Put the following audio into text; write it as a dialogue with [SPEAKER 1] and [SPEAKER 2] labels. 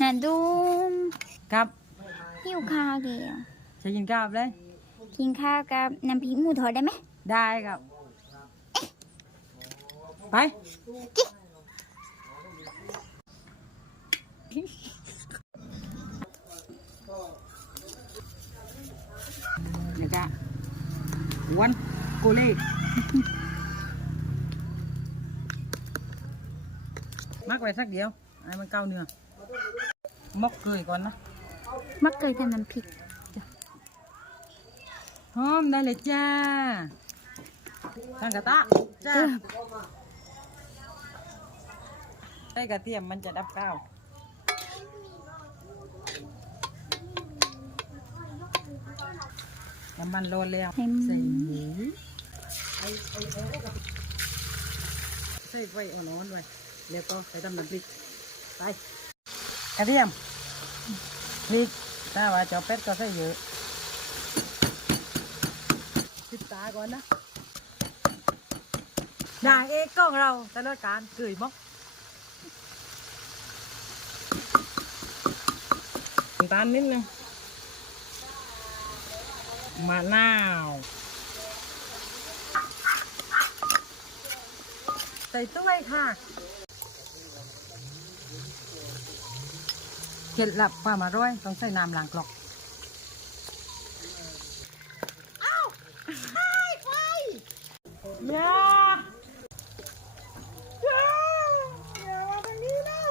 [SPEAKER 1] น่ะดูม
[SPEAKER 2] ครับ
[SPEAKER 1] หิวข้าวเดียว
[SPEAKER 2] จะกินข้าวเลย
[SPEAKER 1] กินข้าวกับน้ำพริกหมูทอดได้ไหม
[SPEAKER 2] ได้ครับ ไปนี่จ้ะวันกูเล่มักไว้สักเดียวไอ้มันเก้าเนื้อ มกเกยก่อนนะ
[SPEAKER 1] มักเคยทำน้ำพริก
[SPEAKER 2] หอมได้เลยจ้าตั้งกระตะจ้า
[SPEAKER 1] เออ
[SPEAKER 2] ใส่กระเทียมมันจะดับข้าวน้ำมันโรนแล้ว
[SPEAKER 1] เต็ม
[SPEAKER 2] ใส่หมูใส่ไฟอ่อนๆไว้แล้วก็ใส่ตำน้ำพริกไป กระเทียมพริกถ้าว่าเจ้าเป็ดก็ใส่เยอะปิดตาก่อนนะนางเอกกล้องเราตลอดการเกยมกน้ำตาลนิดนึงมะนาวใส่ถ้วยค่ะ เคล็ดลับความอร่อยต้องใส่น้ำล้างกรอกอ้าวไฟไฟยาอย่าอย่ามาทางนี้แล้ว